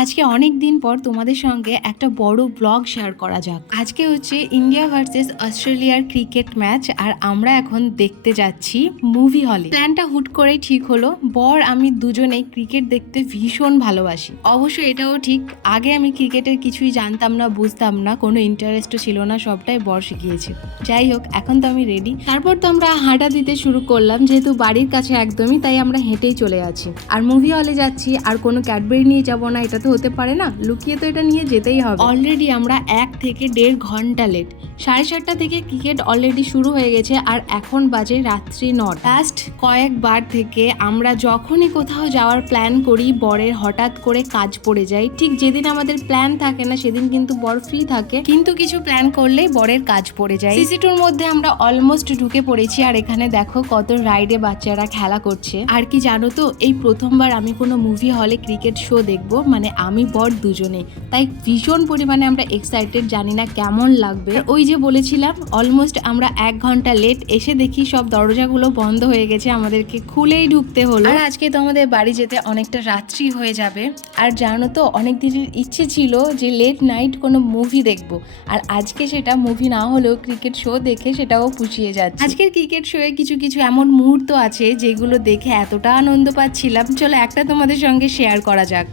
আজকে অনেক দিন পর তোমাদের সঙ্গে একটা বড় ব্লগ শেয়ার করা যাক। আজকে হচ্ছে ইন্ডিয়া ভার্সেস অস্ট্রেলিয়ার ক্রিকেট ম্যাচ, আর আমরা এখন দেখতে যাচ্ছি মুভি হলে। প্ল্যানটা হুট করেই ঠিক হলো। বর আমি দুজনেই ক্রিকেট দেখতে ভীষণ ভালোবাসি। অবশ্য এটাও ঠিক, আগে আমি ক্রিকেটের কিছুই জানতাম না, বুঝতাম না, কোনো ইন্টারেস্টও ছিল না, সবটাই বর শিখিয়েছে। যাই হোক, এখন তো আমি রেডি। তারপর তো আমরা হাঁটা দিতে শুরু করলাম, যেহেতু বাড়ির কাছে একদমই, তাই আমরা হেঁটেই চলে আছি। আর মুভি হলে যাচ্ছি, আর কোনো ক্যাডবেরি নিয়ে যাবো না, এটা তো হতে পারে না, লুকিয়ে তো এটা নিয়ে যেতেই হবে। অলরেডি আমরা 1 থেকে 1.5 ঘন্টা লেট। 7:30 থেকে ক্রিকেট অলরেডি শুরু হয়ে গেছে, আর এখন বাজে রাত্রি 9। লাস্ট কয়েকবার থেকে আমরা যখনই কোথাও যাওয়ার প্ল্যান করি, বরের হঠাৎ করে কাজ পড়ে যায়। ঠিক যেদিন আমাদের প্ল্যান থাকে না সেদিন কিন্তু বর ফ্রি থাকে, কিন্তু কিছু প্ল্যান করলেই বরের কাজ পড়ে যায়। সিসিটুর মধ্যে আমরা অলমোস্ট ঢুকে পড়েছি, আর এখানে দেখো কত রাইডে বাচ্চারা খেলা করছে। আর কি জানো তো, এই প্রথমবার আমি কোনো মুভি হলে ক্রিকেট শো দেখবো, মানে আমি বর দুজনে, তাই ভীষণ পরিমাণে আমরা এক্সাইটেড, জানি না কেমন লাগবে। ওই যে বলেছিলাম, অলমোস্ট আমরা 1 ঘন্টা লেট। এসে দেখি সব দরজাগুলো বন্ধ হয়ে গেছে, আমাদেরকে খুলেই ঢুকতে হলো। আর আজকে তো আমাদের বাড়ি যেতে অনেকটা রাত্রি হয়ে যাবে। আর জানো তো, অনেক দিনের ইচ্ছে ছিল যে লেট নাইট কোনো মুভি দেখবো, আর আজকে সেটা মুভি না হলেও ক্রিকেট শো দেখে সেটাও পুষিয়ে যাচ্ছে। আজকের ক্রিকেট শোয়ে কিছু কিছু এমন মুহূর্ত আছে যেগুলো দেখে এতটা আনন্দ পাচ্ছিলাম, চলো একটা তোমাদের সঙ্গে শেয়ার করা যাক।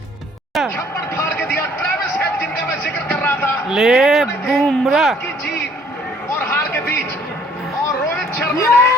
ले बुमरा की जीत और हार के बीच और रोहित शर्मा ने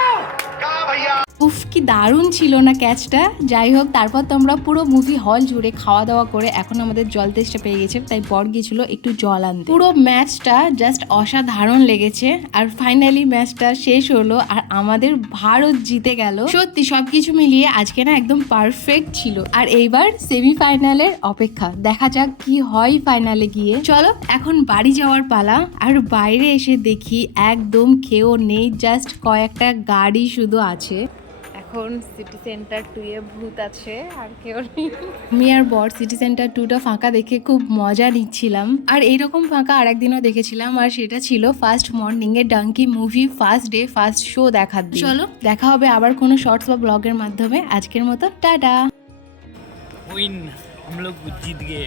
कहा भैया উফ, কি দারুণ ছিল না ক্যাচটা। যাই হোক, তারপর তো আমরা পুরো মুভি হল জুড়ে খাওয়া দাওয়া করে এখন আমাদের জল তেষ্টা পেয়ে গেছে, তাই বর গিয়েছিল একটু জল আনতে। পুরো ম্যাচটা জাস্ট অসাধারণ লেগেছে, আর ফাইনালি ম্যাচটা শেষ হলো আর আমাদের ভারত জিতে গেল। সত্যি সবকিছু মিলিয়ে আজকে না একদম পারফেক্ট ছিল। আর এইবার সেমিফাইনালের অপেক্ষা, দেখা যাক কি হয় ফাইনালে গিয়ে। চলো এখন বাড়ি যাওয়ার পালা। আর বাইরে এসে দেখি একদম কেউ নেই, জাস্ট কয়েকটা গাড়ি শুধু আছে। এখন সিটি সেন্টার 2 এ ভূত আছে, আর কেউ নেই। আমি আর বর সিটি সেন্টার 2টা ফাঁকা দেখে খুব মজা নিচ্ছিলাম। আর এইরকম ফাঁকা আরেকদিনও দেখেছিলাম, আর সেটা ছিল ফার্স্ট মর্নিং এ Dunki movie first day first show দেখার দিন। চলো দেখা হবে আবার কোনো শর্টস বা ব্লগের মাধ্যমে। আজকের মতো টাটা। विन, हम लोग जीत गए।